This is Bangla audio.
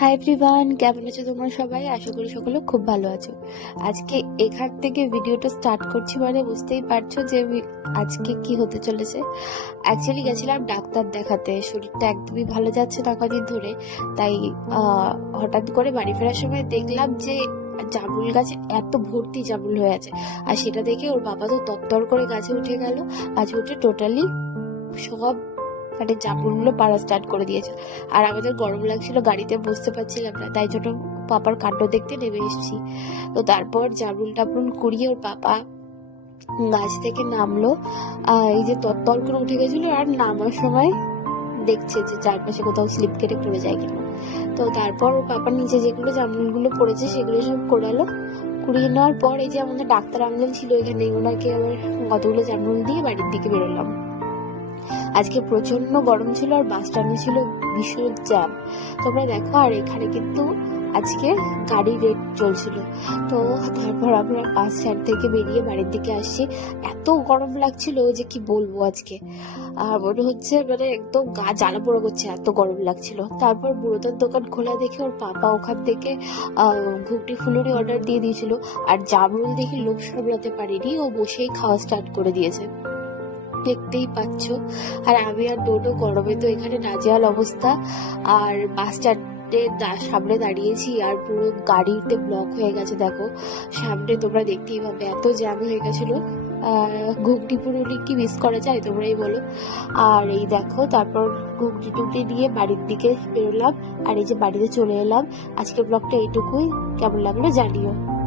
হাই এভরিওয়ান, কেমন আছো তোমরা সবাই? আশা করি সকলে খুব ভালো আছো। আজকে এখান থেকে ভিডিওটা স্টার্ট করছি, মানে বুঝতেই পারছো যে আজকে কি হতে চলেছে। অ্যাকচুয়ালি গেছিলাম ডাক্তার দেখাতে, শরীরটা একদমই ভালো যাচ্ছে না কদিন ধরে। তাই হঠাৎ করে বাড়ি ফেরার সময় দেখলাম যে জামরুল গাছে এত ভর্তি জামরুল হয়ে আছে। আর সেটা দেখে ওর বাবা তো তত্তর করে গাছে উঠে গেল। গাছে উঠে টোটালি সব মানে জামরুলগুলো পাড়া স্টার্ট করে দিয়েছে। আর আমাদের গরম লাগছিল, গাড়িতে বসতে পারছিলাম না, তাই জন্য পাপার কাণ্ড দেখতে নেমে এসেছি। তো তারপর জামরুল টামরুল কুড়িয়ে ওর পাপা গাছ থেকে নামলো। এই যে তত্তর করে উঠে গেছিল, আর নামার সময় দেখছে যে চারপাশে কোথাও স্লিপ কেটে পড়ে যায় কিনা। তো তারপর ওর পাপার নিচে যেগুলো জামরুলগুলো পড়েছে সেগুলো সব কোড়ালো। কুড়িয়ে নেওয়ার পর এই যে আমাদের ডাক্তার আঙ্কেল ছিল এখানে, ওনাকে আবার কতগুলো জামরুল দিয়ে বাড়ির দিকে বেরোলাম। আজকে প্রচন্ড গরম ছিল আর বাস স্ট্যান্ডে ছিল ভীষণ জ্যাম, তোমরা দেখো। আর এখানে কিন্তু আজকে গাড়ি রেট চলছিল। তো তারপর আমরা বাস স্ট্যান্ড থেকে বেরিয়ে বাড়ির দিকে আসছি। এত গরম লাগছিল যে কি বলবো আজকে, আর মনে হচ্ছে মানে একদম গা জ্বালা পোড়া করছে, এত গরম লাগছিল। তারপর বুড়োদের দোকান খোলা দেখে ওর পাপা ওখান থেকে ঘুগনি ফুলুরি অর্ডার দিয়ে দিয়েছিল। আর জামরুল দেখে লোভ সামলাতে পারিনি, ও বসেই খাওয়া স্টার্ট করে দিয়েছে, দেখতেই পাচ্ছ। আর আমি আর ডোডো গরমে তো এখানে নাজেহাল অবস্থা। আর বাস স্ট্যান্ডের সামনে দাঁড়িয়েছি আর পুরো গাড়িতে ব্লক হয়ে গেছে, দেখো সামনে, তোমরা দেখতেই পাবে এত জ্যাম হয়ে গেছিল। ঘুগনি পুরুলি কি মিস করা যায় তোমরাই বলো। আর এই দেখো তারপর ঘুগনি টুগনি নিয়ে বাড়ির দিকে বেরোলাম, আর এই যে বাড়িতে চলে এলাম। আজকের ব্লগটা এইটুকুই, কেমন লাগলো জানিও।